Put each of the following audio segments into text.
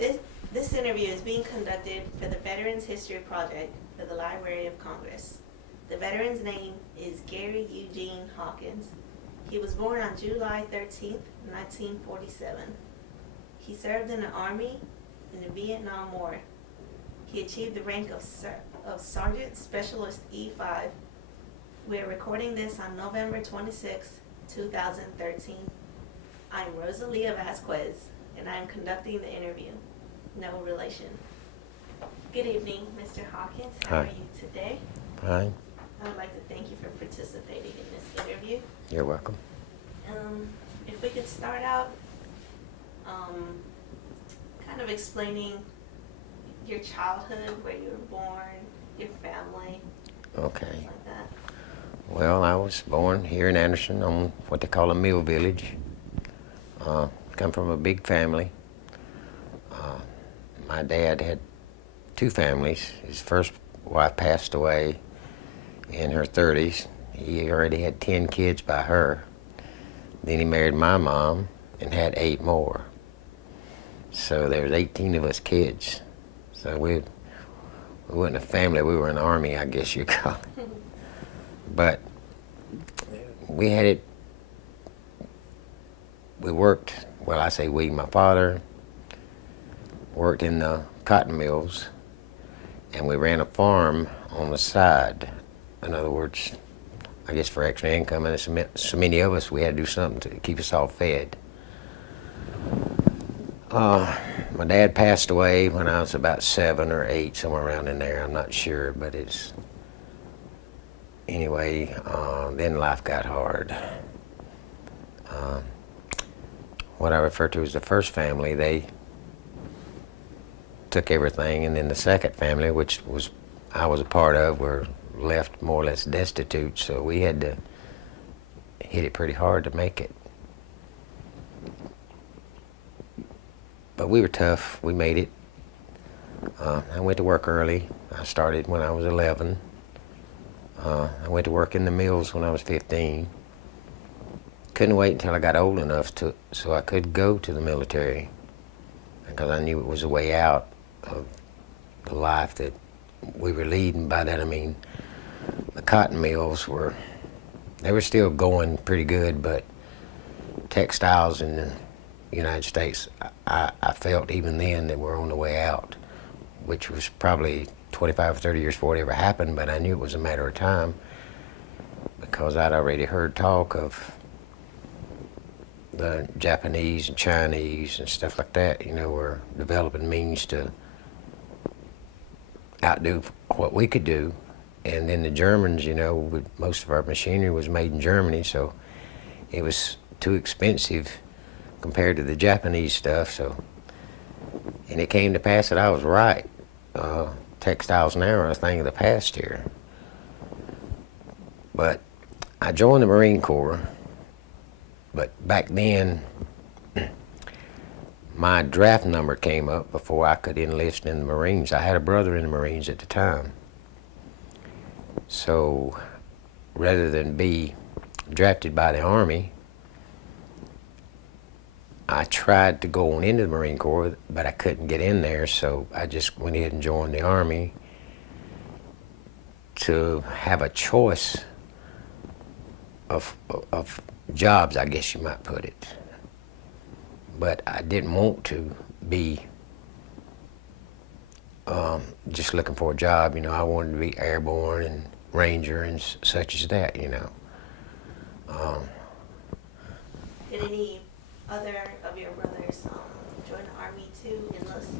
This, this interview is being conducted for the Veterans History Project for the Library of Congress. The veteran's name is Gary Eugene Hawkins. He was born on July 13th, 1947. He served in the Army in the Vietnam War. He achieved the rank of Sergeant Specialist E5. We are recording this on November 26, 2013. I'm Rosalia Vazquez, and I'm conducting the interview. No relation. Good evening, Mr. Hawkins. How Hi. are you today? Fine. I would like to thank you for participating in this interview. You're welcome. If we could start out kind of explaining your childhood, where you were born, your family, Okay. things like that. Well, I was born here in Anderson on what they call a mill village. Come from a big family. My dad had two families. His first wife passed away in her 30s. He already had 10 kids by her. Then he married my mom and had 8 more. So there was 18 of us kids. So we wasn't a family, we were an army, I guess you'd call it. But we had it, we worked, well I say we, my father worked in the cotton mills, and we ran a farm on the side. In other words, I guess for extra income, and so many of us, we had to do something to keep us all fed. My dad passed away when I was about 7 or 8, somewhere around in there, I'm not sure, but it's, anyway, then life got hard. What I refer to as the first family, they took everything, and then the second family, which was I was a part of, were left more or less destitute, so we had to hit it pretty hard to make it. But we were tough, we made it. I went to work early. I started when I was 11. I went to work in the mills when I was 15. Couldn't wait until I got old enough so I could go to the military, because I knew it was a way out of the life that we were leading. By that I mean the cotton mills they were still going pretty good, but textiles in the United States, I felt even then that we're on the way out, which was probably 25 or 30 years before it ever happened, but I knew it was a matter of time, because I'd already heard talk of the Japanese and Chinese and stuff like that, were developing means to outdo what we could do. And then the Germans, most of our machinery was made in Germany, so it was too expensive compared to the Japanese stuff. And it came to pass that I was right. Textiles now are a thing of the past here. But I joined the Marine Corps, but back then my draft number came up before I could enlist in the Marines. I had a brother in the Marines at the time. So rather than be drafted by the Army, I tried to go on into the Marine Corps, but I couldn't get in there, so I just went ahead and joined the Army to have a choice of jobs, I guess you might put it. But I didn't want to be just looking for a job, I wanted to be airborne and ranger and such as that, Did any other of your brothers join the Army too, enlist?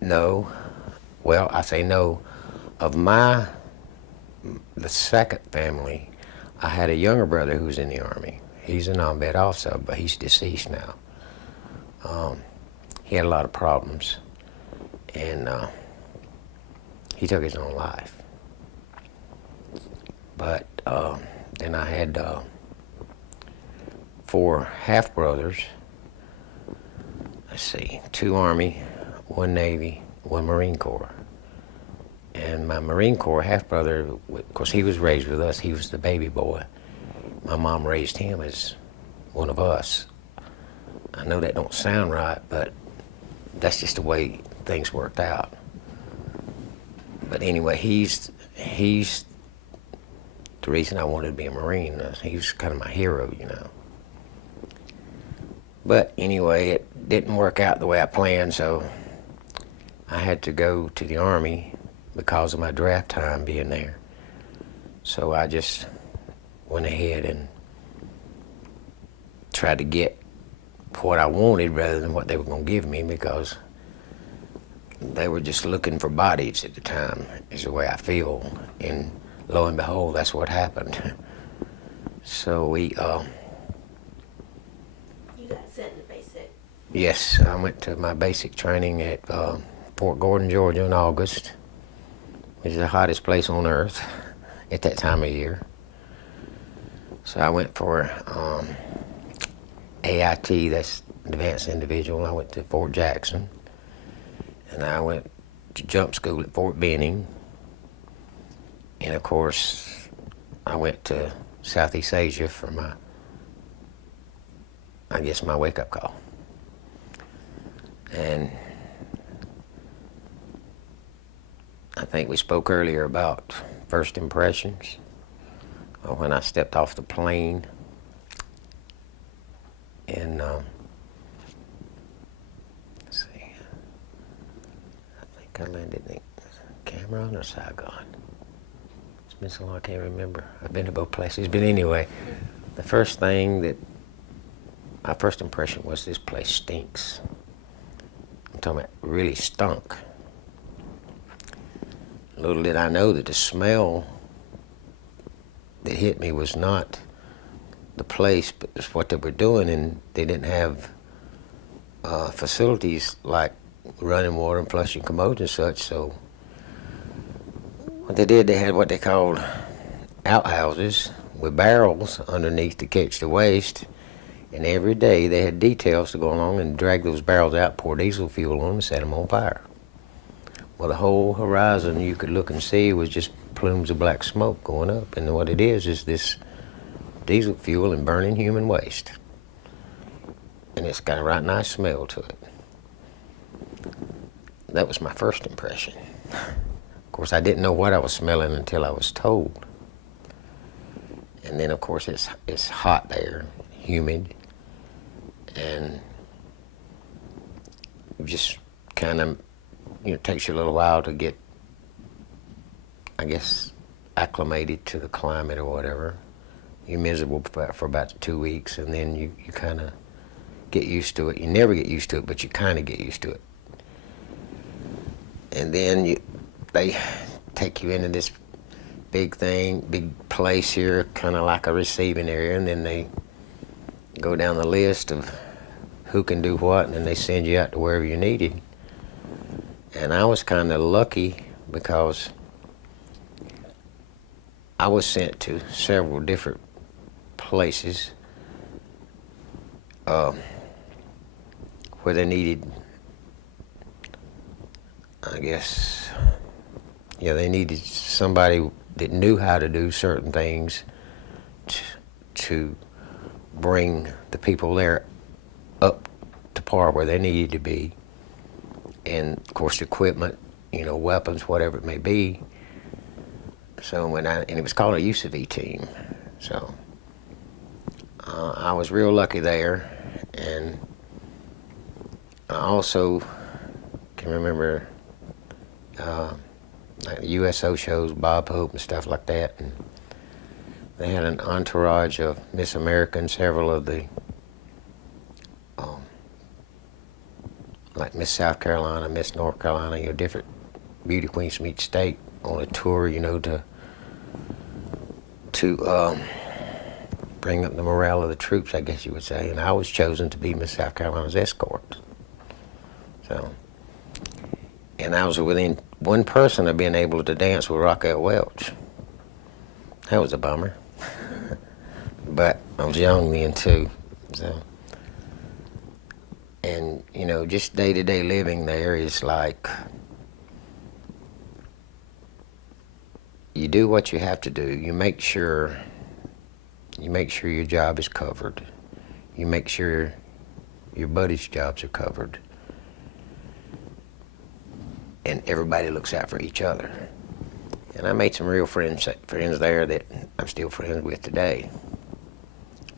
No. Well, I say no. Of the second family, I had a younger brother who was in the Army. He's a non-vet also, but he's deceased now. He had a lot of problems, and he took his own life. But then I had 4 half-brothers. Let's see, 2 Army, 1 Navy, 1 Marine Corps. And my Marine Corps half-brother, of course he was raised with us, he was the baby boy. My mom raised him as one of us. I know that don't sound right, but that's just the way things worked out. But anyway, he's the reason I wanted to be a Marine. He was kind of my hero, you know. But anyway, it didn't work out the way I planned, so I had to go to the Army because of my draft time being there. So I just went ahead and tried to get what I wanted rather than what they were going to give me, because they were just looking for bodies at the time, is the way I feel. And lo and behold, that's what happened. So we, You got sent to basic. yes, I went to my basic training at Fort Gordon, Georgia in August, which is the hottest place on earth at that time of year. So I went for AIT, that's Advanced Individual. I went to Fort Jackson, and I went to jump school at Fort Benning. And of course, I went to Southeast Asia for my wake-up call. And I think we spoke earlier about first impressions. When I stepped off the plane, and let's see, I think I landed in Cameron or Saigon. It's been so long I can't remember. I've been to both places, but anyway, the first thing that my first impression was, this place stinks. I'm talking about really stunk. Little did I know that the smell that hit me was not the place, but it's what they were doing, and they didn't have facilities like running water and flushing commodes and such. So what they did, they had what they called outhouses with barrels underneath to catch the waste, and every day they had details to go along and drag those barrels out, pour diesel fuel on them, and set them on fire. Well, the whole horizon you could look and see was just plumes of black smoke going up, and what it is this diesel fuel and burning human waste. And it's got a right nice smell to it. That was my first impression. Of course, I didn't know what I was smelling until I was told. And then, of course, it's hot there, humid, and just kind of, it takes you a little while to get, I guess, acclimated to the climate or whatever. You're miserable for about 2 weeks, and then you kind of get used to it. You never get used to it, but you kind of get used to it. And then they take you into this big place here, kind of like a receiving area, and then they go down the list of who can do what, and then they send you out to wherever you're needed. And I was kind of lucky because I was sent to several different places where they needed, I guess, they needed somebody that knew how to do certain things to bring the people there up to par where they needed to be. And of course, equipment, weapons, whatever it may be. So and it was called a USAV team. So I was real lucky there, and I also can remember like the USO shows, Bob Hope and stuff like that, and they had an entourage of Miss America and several of the like Miss South Carolina, Miss North Carolina, different beauty queens from each state on a tour, to bring up the morale of the troops, I guess you would say. And I was chosen to be Miss South Carolina's escort. So, and I was within one person of being able to dance with Raquel Welch. That was a bummer. But I was young then too, so. And, just day-to-day living there is like, you do what you have to do. You make sure your job is covered. You make sure your buddies' jobs are covered. and everybody looks out for each other. And I made some real friends there that I'm still friends with today.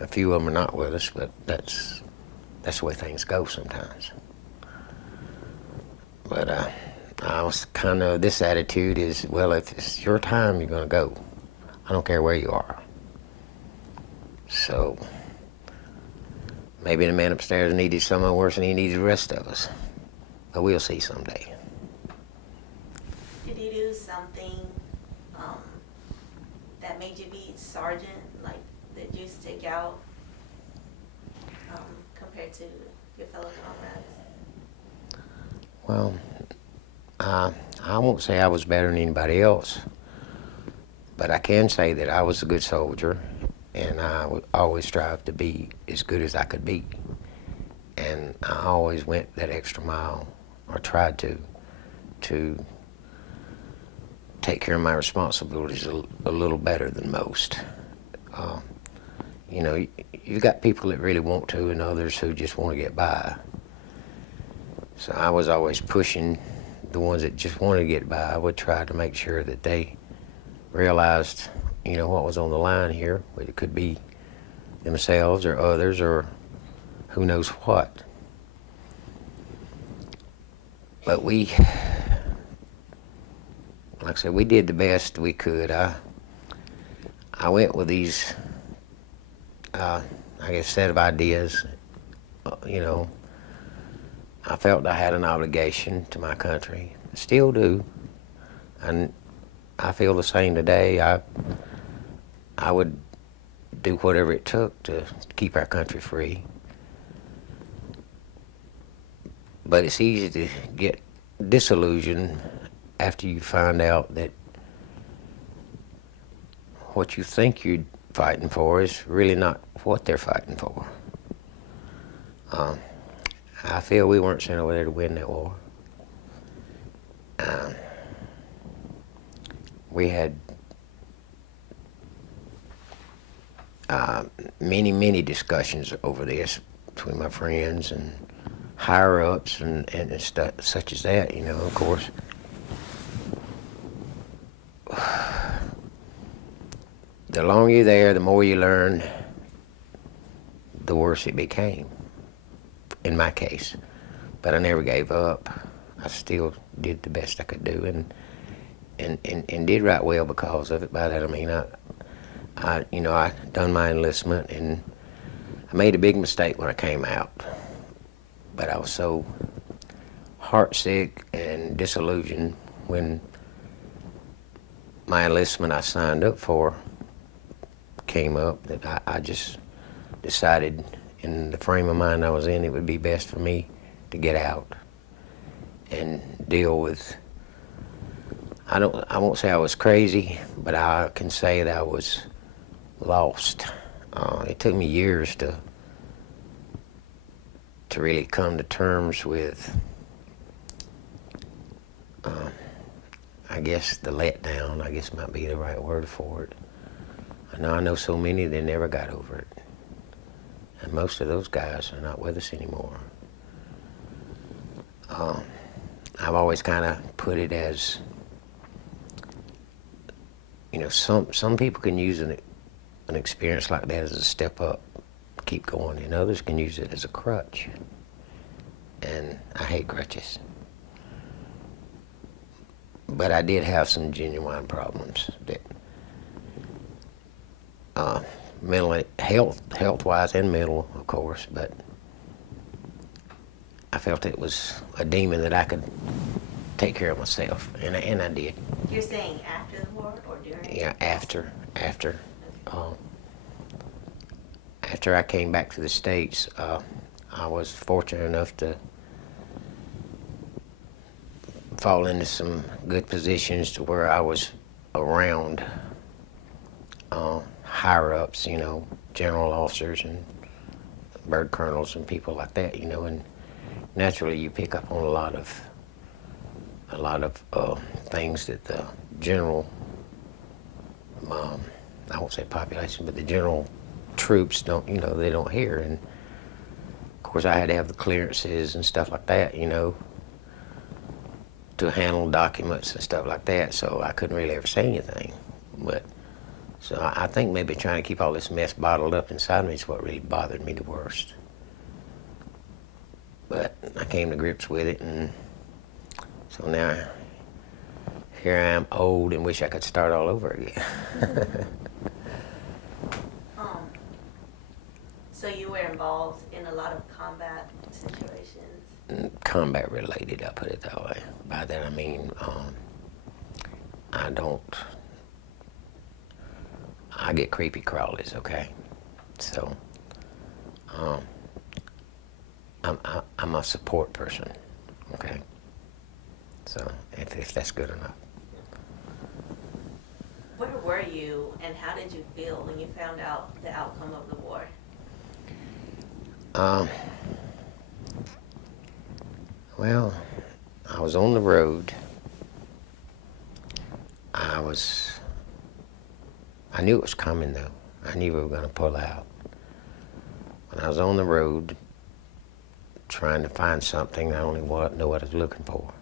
A few of them are not with us, but that's the way things go sometimes. But I was kind of, this attitude is, well, if it's your time, you're going to go. I don't care where you are. So maybe the man upstairs needed someone worse than he needed the rest of us. But we'll see someday. Did you do something that made you be sergeant, like that you stick out compared to your fellow comrades? Well, I won't say I was better than anybody else, but I can say that I was a good soldier, and I would always strive to be as good as I could be. And I always went that extra mile, or tried to take care of my responsibilities a little better than most. You know, you've got people that really want to, and others who just want to get by. So I was always pushing the ones that just wanted to get by. I would try to make sure that they realized, you know, what was on the line here. It could be themselves or others or who knows what. But we, like I said, we did the best we could. I went with these, I guess, set of ideas. You know, I felt I had an obligation to my country. Still do. And I feel the same today. I would do whatever it took to keep our country free. But it's easy to get disillusioned after you find out that what you think you're fighting for is really not what they're fighting for. I feel we weren't sent over there to win that war. We had many discussions over this between my friends and higher-ups and stuff such as that, you know, of course. The longer you're there, the more you learn, the worse it became, in my case. But I never gave up. I still did the best I could do and did right well because of it. By that I mean, I done my enlistment, and I made a big mistake when I came out. But I was so heartsick and disillusioned when my enlistment I signed up for came up that I just decided, in the frame of mind I was in, it would be best for me to get out and deal with, I won't say I was crazy, but I can say that I was lost. It took me years to really come to terms with, I guess, the letdown, I guess might be the right word for it. I know so many that never got over it. And most of those guys are not with us anymore. I've always kind of put it as, you know, some people can use an experience like that as a step up, keep going, and others can use it as a crutch. And I hate crutches. But I did have some genuine problems that, mentally, health-wise and mental, of course, but I felt it was a demon that I could take care of myself, and I did. You're saying after the war or during? Yeah, after. After I came back to the States, I was fortunate enough to fall into some good positions to where I was around higher-ups, you know, general officers and bird colonels and people like that, you know, and naturally you pick up on a lot of things that the general, I won't say population, but the general troops don't, you know, they don't hear. And of course I had to have the clearances and stuff like that, you know. to handle documents and stuff like that, so I couldn't really ever say anything. But so I think maybe trying to keep all this mess bottled up inside me is what really bothered me the worst. But I came to grips with it, and so now here I am, old, and wish I could start all over again. So you were involved in a lot of combat situations? Combat related, I put it that way. By that I mean, I get creepy crawlies, okay? So, I'm a support person, okay? So, if that's good enough. Where were you, and how did you feel when you found out the outcome of the war? Well, I was on the road. I knew it was coming, though. I knew we were going to pull out. When I was on the road trying to find something, I only know what I was looking for.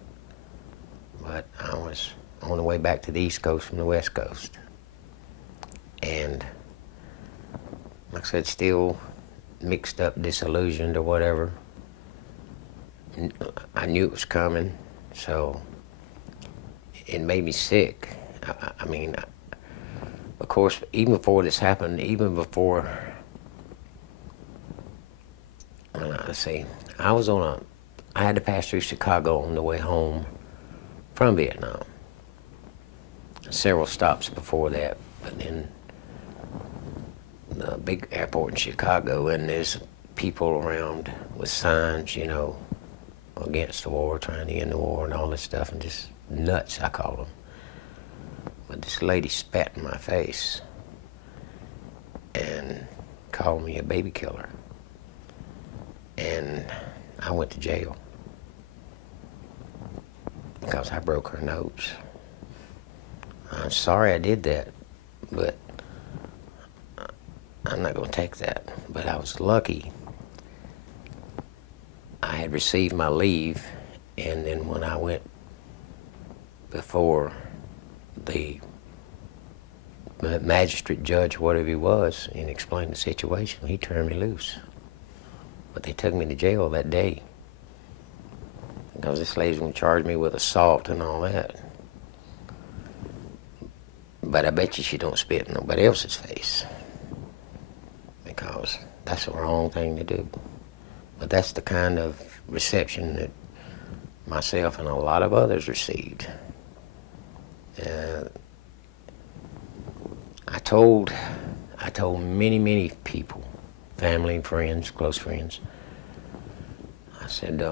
But I was on the way back to the East Coast from the West Coast. And, like I said, still mixed up, disillusioned or whatever. I knew it was coming, so it made me sick. I mean, of course, even before this happened, even before, let's see, I had to pass through Chicago on the way home from Vietnam. Several stops before that, but then the big airport in Chicago, and there's people around with signs, you know, against the war, trying to end the war and all this stuff, and just nuts, I call them. But this lady spat in my face and called me a baby killer. And I went to jail because I broke her nose. I'm sorry I did that, but I'm not going to take that. But I was lucky. I had received my leave, and then when I went before the magistrate judge, whatever he was, and explained the situation, he turned me loose. But they took me to jail that day because this lady's going to charge me with assault and all that. But I bet you she don't spit in nobody else's face, because that's the wrong thing to do. But that's the kind of reception that myself and a lot of others received. I told many people, family, friends, close friends, I said,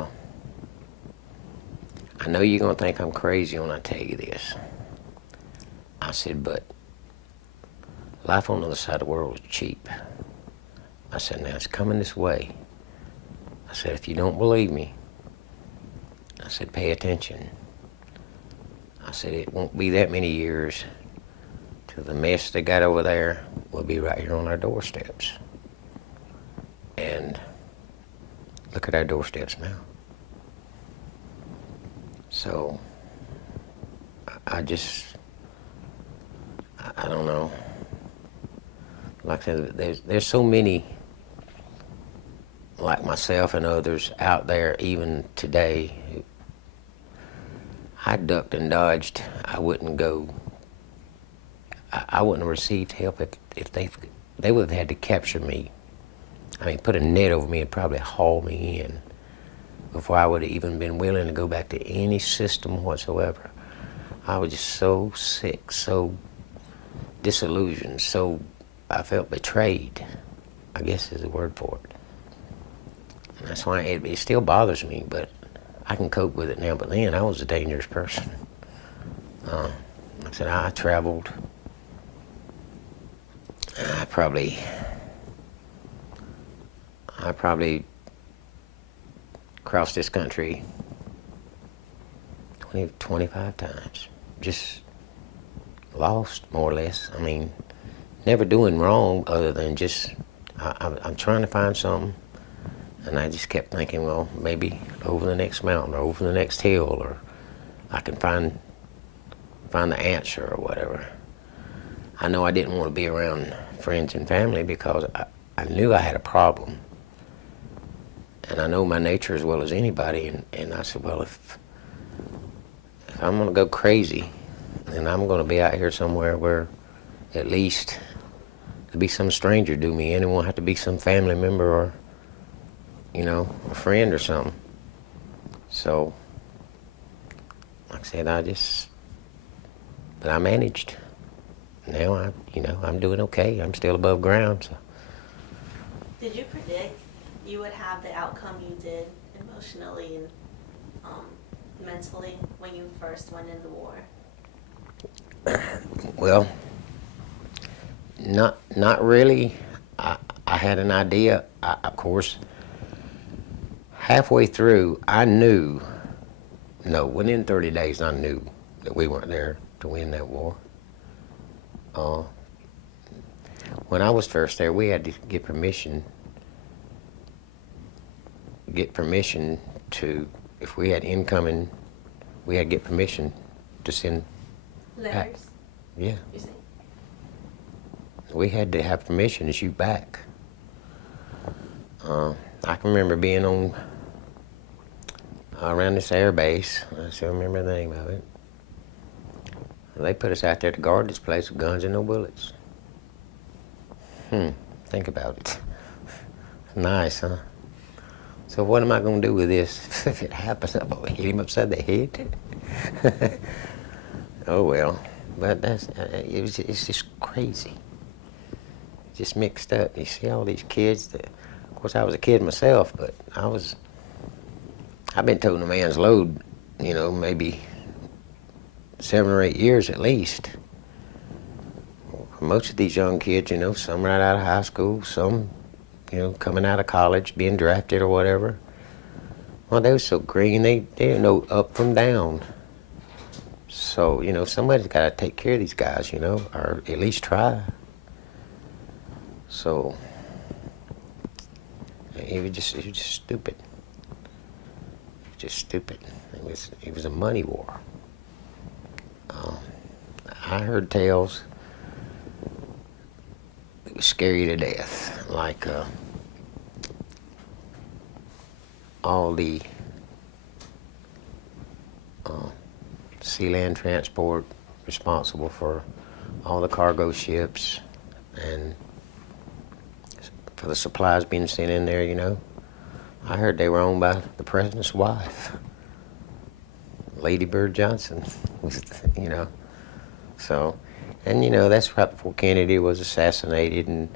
I know you're going to think I'm crazy when I tell you this. I said, but life on the other side of the world is cheap. I said, now it's coming this way. I said, if you don't believe me, I said, pay attention. I said, it won't be that many years till the mess they got over there will be right here on our doorsteps. And look at our doorsteps now. So, I don't know. Like I said, there's so many like myself and others out there even today. I ducked and dodged. I wouldn't have received help if they would have had to capture me. I mean, put a net over me and probably haul me in before I would have even been willing to go back to any system whatsoever. I was just so sick, so disillusioned, so I felt betrayed, I guess is the word for it. And that's why it still bothers me, but I can cope with it now. But then I was a dangerous person. Like I said, I traveled. I probably crossed this country 25 times. Just lost, more or less. I mean, never doing wrong other than just, I'm trying to find something. And I just kept thinking, well, maybe over the next mountain or over the next hill, or I can find the answer or whatever. I know I didn't want to be around friends and family because I knew I had a problem. And I know my nature as well as anybody. And I said, well, if I'm going to go crazy, then I'm going to be out here somewhere where at least there'll be some stranger do me in. It won't have to be some family member or, a friend or something. So, like I said, but I managed. Now I'm doing okay. I'm still above ground. So. Did you predict you would have the outcome you did emotionally and mentally when you first went into war? Well, not really. I had an idea. Of course, halfway through, I knew. No, within 30 days, I knew that we weren't there to win that war. When I was first there, we had to get permission to, if we had incoming, we had to get permission to send Letters? back. Yeah. You see? We had to have permission to shoot back. I can remember being on around this air base. I still remember the name of it. They put us out there to guard this place with guns and no bullets. Think about it. Nice, huh? So what am I going to do with this if it happens? I'm going to hit him upside the head? Oh, well. But it's just crazy. It's just mixed up. You see all these kids that, of course, I was a kid myself, but I've been toting a man's load, maybe 7 or 8 years at least. Most of these young kids, some right out of high school, some, coming out of college, being drafted or whatever. Well, they were so green, they didn't know up from down. So, somebody's got to take care of these guys, or at least try. So, it was just stupid. Just stupid. It was a money war. I heard tales that would scare you to death, like all the sea land transport responsible for all the cargo ships and for the supplies being sent in there, I heard they were owned by the president's wife, Lady Bird Johnson, So, and that's right before Kennedy was assassinated, and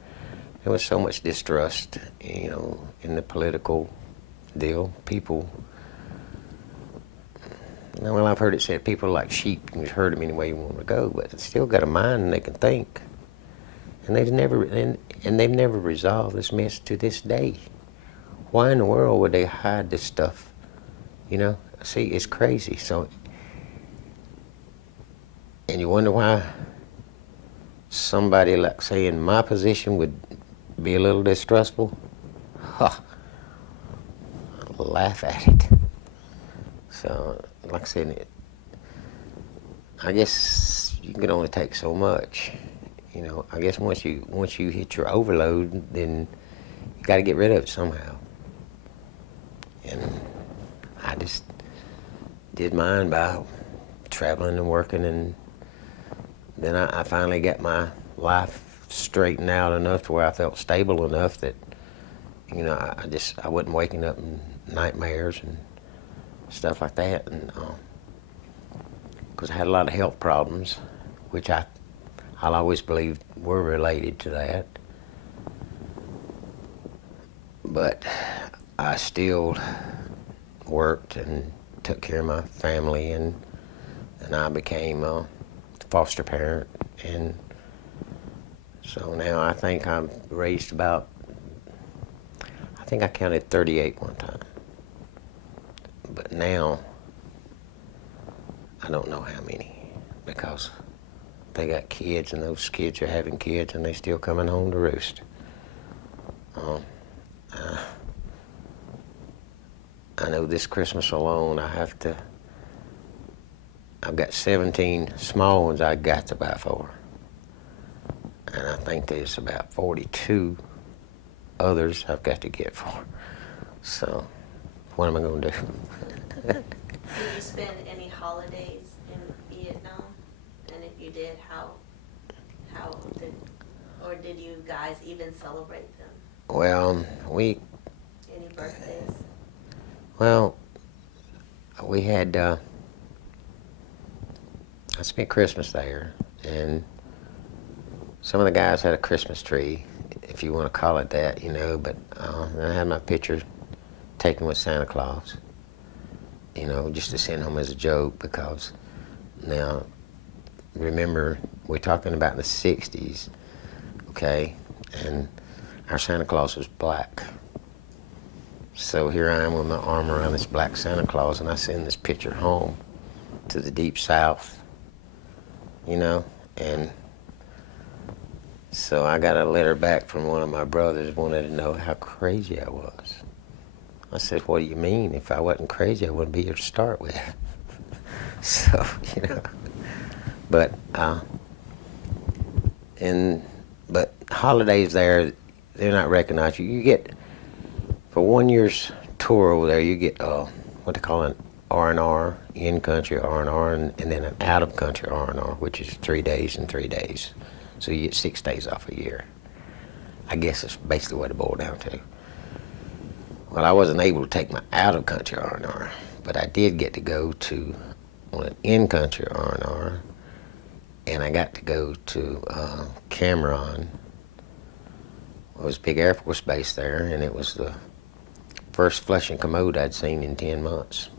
there was so much distrust, in the political deal. People, well, I've heard it said people are like sheep. You can just herd them any way you want to go, but they still got a mind and they can think. And they've never resolved this mess to this day. Why in the world would they hide this stuff? See, it's crazy. So, and you wonder why somebody like, say, in my position would be a little distrustful? Huh. I'll laugh at it. So, like I said, I guess you can only take so much. I guess once you hit your overload, then you got to get rid of it somehow. And I just did mine by traveling and working, and then I finally got my life straightened out enough to where I felt stable enough that, I wasn't waking up in nightmares and stuff like that, and because I had a lot of health problems, which I'll always believe were related to that. But I still worked and took care of my family, and I became a foster parent, and so now I think I've raised about, I think I counted 38 one time. But now, I don't know how many, because they got kids, and those kids are having kids, and they still coming home to roost. I know this Christmas alone, I have to I've got 17 small ones I got to buy for. And I think there's about 42 others I've got to get for. So, what am I going to do? Did you spend any holidays in Vietnam? And if you did, how did you guys even celebrate them? Well, Any birthdays? Well, we had, I spent Christmas there, and some of the guys had a Christmas tree, if you want to call it that, you know, but I had my picture taken with Santa Claus, you know, just to send home as a joke, because now, remember, we're talking about the 60s, okay, and our Santa Claus was black. So here I am with my arm around this black Santa Claus, and I send this picture home to the deep south, you know, and so I got a letter back from one of my brothers, wanted to know how crazy I was. I said, what do you mean? If I wasn't crazy, I wouldn't be here to start with. So, you know, but holidays there, they're not recognized. You get, for 1 year's tour over there, you get what they call an R&R, in-country R&R, and then an out-of-country R&R, which is 3 days and 3 days. So you get 6 days off a year. I guess that's basically what it boiled down to. Well, I wasn't able to take my out-of-country R&R, but I did get to go to on an in-country R&R, and I got to go to Cameron. It was a big Air Force base there, and it was the first flushing commode I'd seen in 10 months.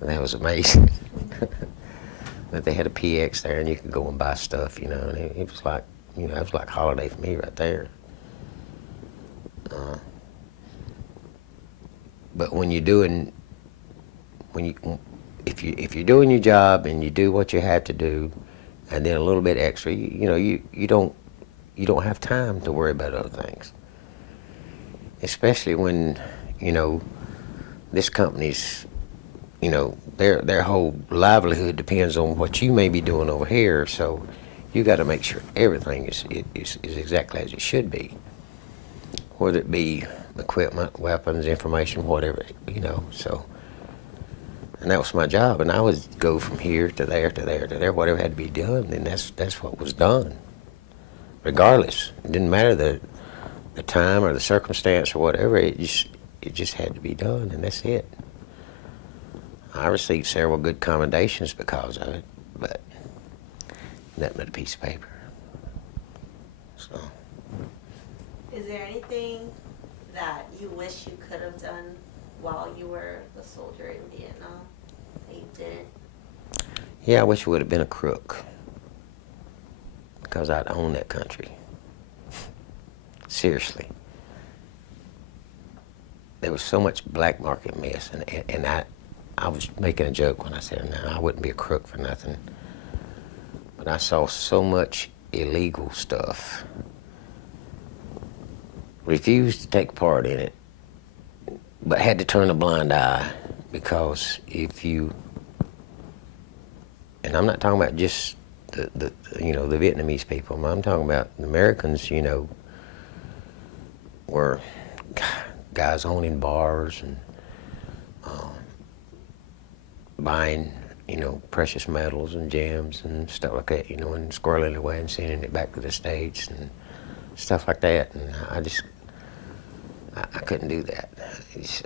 And that was amazing. But they had a PX there, and you could go and buy stuff, you know, and it was like, you know, it was like a holiday for me right there. But when you're doing, if you're doing your job and you do what you have to do, and then a little bit extra, you don't have time to worry about other things. Especially when, you know, this company's, you know, their whole livelihood depends on what you may be doing over here. So you got to make sure everything is exactly as it should be, whether it be equipment, weapons, information, whatever, you know. So, and that was my job, and I would go from here to there to there to there, whatever had to be done, and that's what was done, regardless. It didn't matter the time or the circumstance or whatever. It just had to be done, and that's it. I received several good commendations because of it, but nothing but a piece of paper. So. Is there anything that you wish you could have done while you were a soldier in Vietnam that you didn't? Yeah, I wish I would have been a crook, because I'd own that country. Seriously. There was so much black market mess, and I was making a joke when I said, no, I wouldn't be a crook for nothing. But I saw so much illegal stuff. Refused to take part in it, but had to turn a blind eye, because if you, and I'm not talking about just the Vietnamese people, I'm talking about the Americans, you know, were guys owning bars and buying, you know, precious metals and gems and stuff like that, you know, and squirreling it away and sending it back to the States and stuff like that. And I couldn't do that.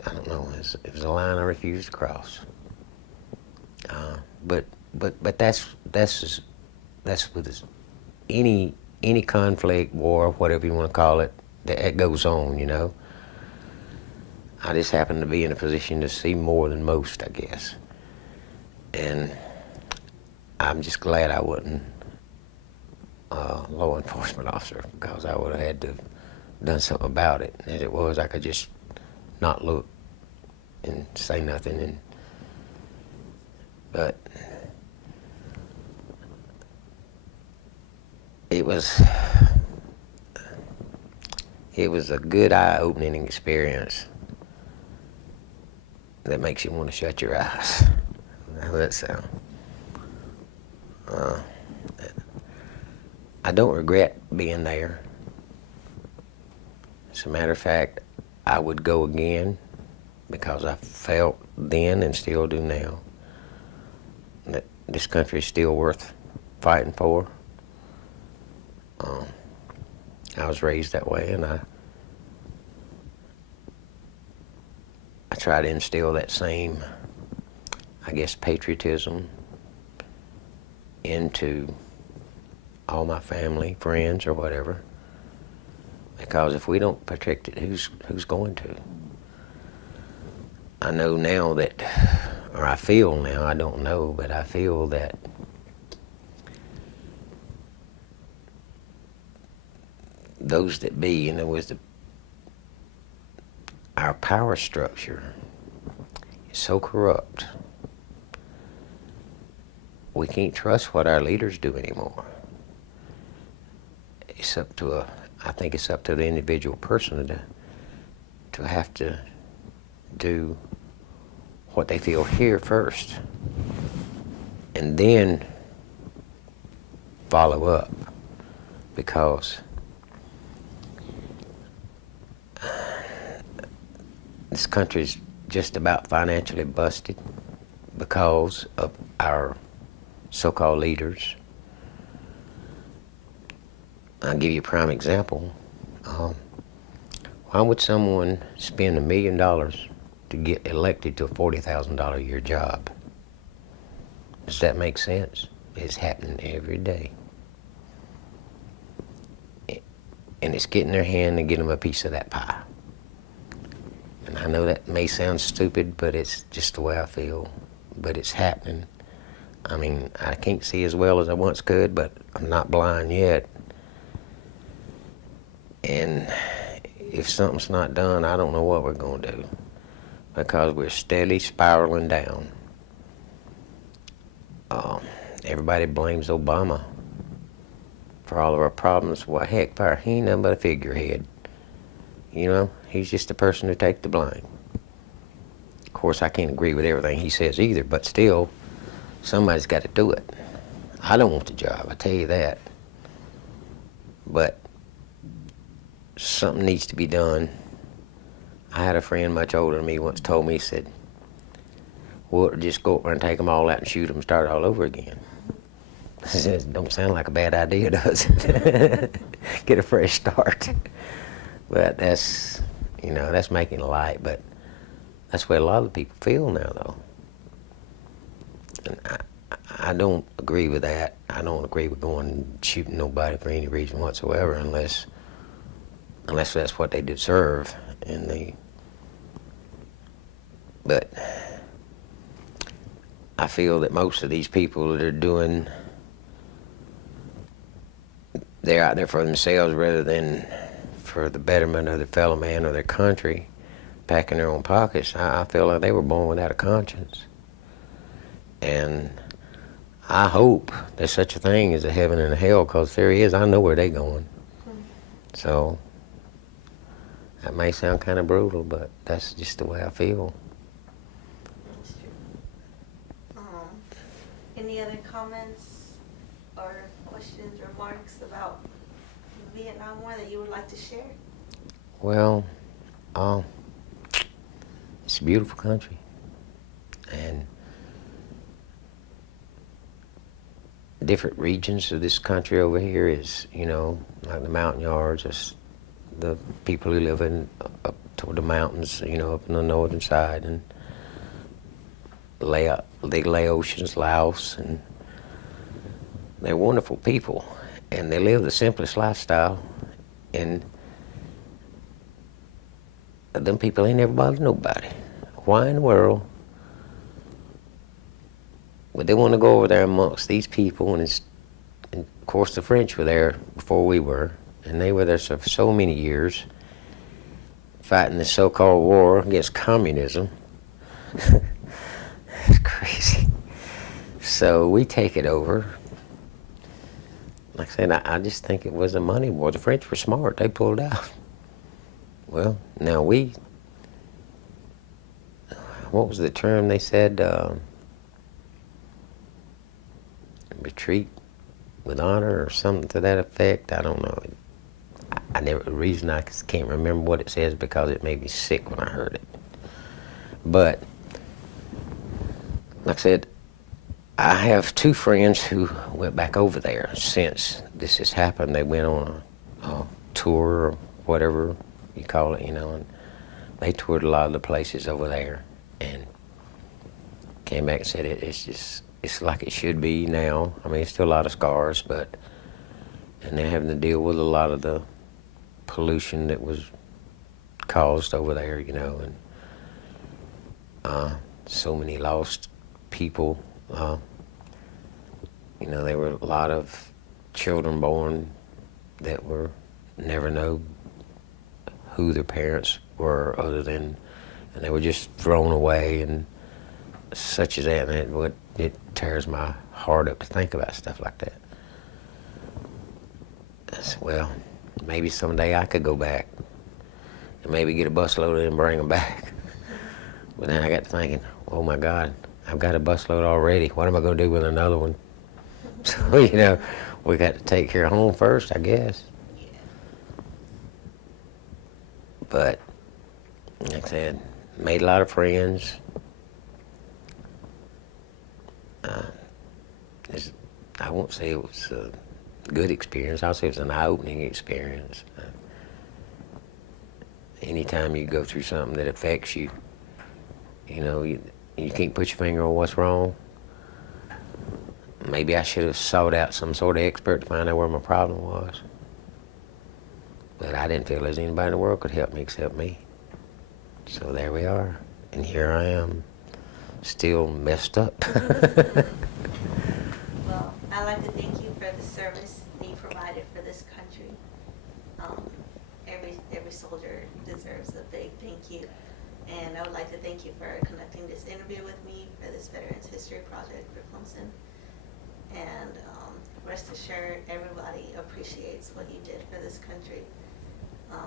I don't know. It was a line I refused to cross. But that's with any conflict, war, whatever you want to call it, that goes on, you know. I just happen to be in a position to see more than most, I guess. And I'm just glad I wasn't a law enforcement officer, because I would have had to have done something about it. As it was, I could just not look and say nothing. But it was a good eye-opening experience that makes you want to shut your eyes. How does that sound? Uh, I don't regret being there. As a matter of fact, I would go again because I felt then and still do now that this country is still worth fighting for. I was raised that way, and I try to instill that same, I guess, patriotism into all my family, friends, or whatever. Because if we don't protect it, who's going to? I know now that, or I feel now, I don't know, but I feel that those that be, with our power structure is so corrupt, we can't trust what our leaders do anymore. It's up to I think it's up to the individual person to have to do what they feel here first, and then follow up, because this country's just about financially busted because of our so-called leaders. I'll give you a prime example. Why would someone spend $1 million to get elected to a $40,000 a year job? Does that make sense? It's happening every day. And it's getting their hand and getting them a piece of that pie. And I know that may sound stupid, but it's just the way I feel. But it's happening. I mean, I can't see as well as I once could, but I'm not blind yet. And if something's not done, I don't know what we're going to do, because we're steadily spiraling down. Everybody blames Obama for all of our problems. Well, heck, he ain't nothing but a figurehead. You know, he's just the person to take the blame. Of course, I can't agree with everything he says either, but still, somebody's got to do it. I don't want the job, I tell you that. But something needs to be done. I had a friend much older than me once told me, he said, well, just go up there and take them all out and shoot them and start all over again. I said, don't sound like a bad idea, does it? Get a fresh start. But that's, that's making light, but that's what a lot of people feel now, though. And I don't agree with that. I don't agree with going and shooting nobody for any reason whatsoever, unless that's what they deserve. But I feel that most of these people that are doing, they're out there for themselves rather than for the betterment of their fellow man or their country, packing their own pockets. I feel like they were born without a conscience. And I hope there's such a thing as a heaven and a hell, because if there is, I know where they're going. So that may sound kind of brutal, but that's just the way I feel. That's true. Any other comments or questions, remarks about the Vietnam War that you would like to share? Well, it's a beautiful country, and different regions of this country over here is, like the mountain yards, is the people who live up toward the mountains, up on the northern side, and the Laotians, Laos, and they're wonderful people, and they live the simplest lifestyle, and them people ain't never bothered nobody. Why in the world would they want to go over there amongst these people? And of course the French were there before we were, and they were there for so many years, fighting the so-called war against communism. It's crazy. So we take it over. Like I said, I just think it was a money war. The French were smart. They pulled out. Well, now what was the term they said? treat with honor or something to that effect. I don't know. I never, the reason I can't remember what it says because it made me sick when I heard it. But, like I said, I have two friends who went back over there since this has happened. They went on a tour or whatever you call it, you know, and they toured a lot of the places over there and came back and said it's like it should be now. I mean, it's still a lot of scars, and they're having to deal with a lot of the pollution that was caused over there, you know, and so many lost people. You know, there were a lot of children born that were never know who their parents were other than, and they were just thrown away and such as that. And it tears my heart up to think about stuff like that. I said, well, maybe someday I could go back and maybe get a busload and bring them back. But then I got to thinking, oh my God, I've got a busload already. What am I going to do with another one? So, you know, we got to take care of home first, I guess. Yeah. But, like I said, made a lot of friends. I won't say it was a good experience. I'll say it was an eye-opening experience. Anytime you go through something that affects you, you know, you can't put your finger on what's wrong. Maybe I should have sought out some sort of expert to find out where my problem was. But I didn't feel there's anybody in the world could help me except me. So there we are. And here I am, still messed up. Well, I'd like to thank you for the service that you provided for this country. Every soldier deserves a big thank you. And I would like to thank you for conducting this interview with me for this Veterans History Project for Clemson. And rest assured, everybody appreciates what you did for this country. And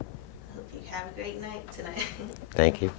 I hope you have a great night tonight. Thank you.